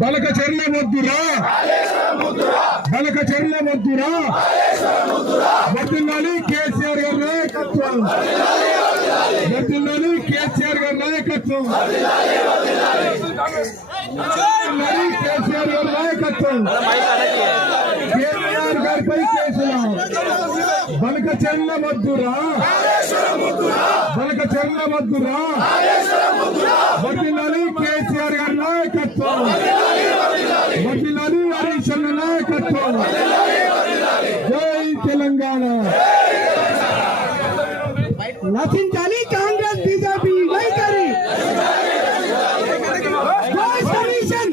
బలకచెర్ల వద్దురా, బలకచెర్ల వద్దురా, వర్ధిల్లాలి కేసీఆర్ గారి నాయకత్వం, వర్ధిల్లాలి కేసీఆర్ గారి నాయకత్వం, కేసీఆర్ గారి నాయకత్వం, కేసీఆర్ గారిపై కేసులు. బలకచెర్ల వద్దురా, బలకచెర్ల వద్దురా, వర్ధిల్లాలి కేసీఆర్ గారి నాయకత్వం, వర్ధిల్లాలి హరీష్ అన్న నాయకత్వం. జై తెలంగాణ. నశించాలి కాంగ్రెస్ బీజేపీ వైఖరి. Voice commission,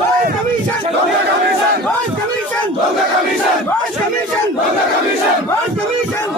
voice commission, voice commission, voice commission, voice commission,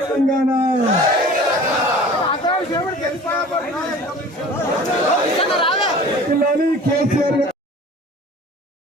Telangana. వర్ధిల్లాలి కేసీఆర్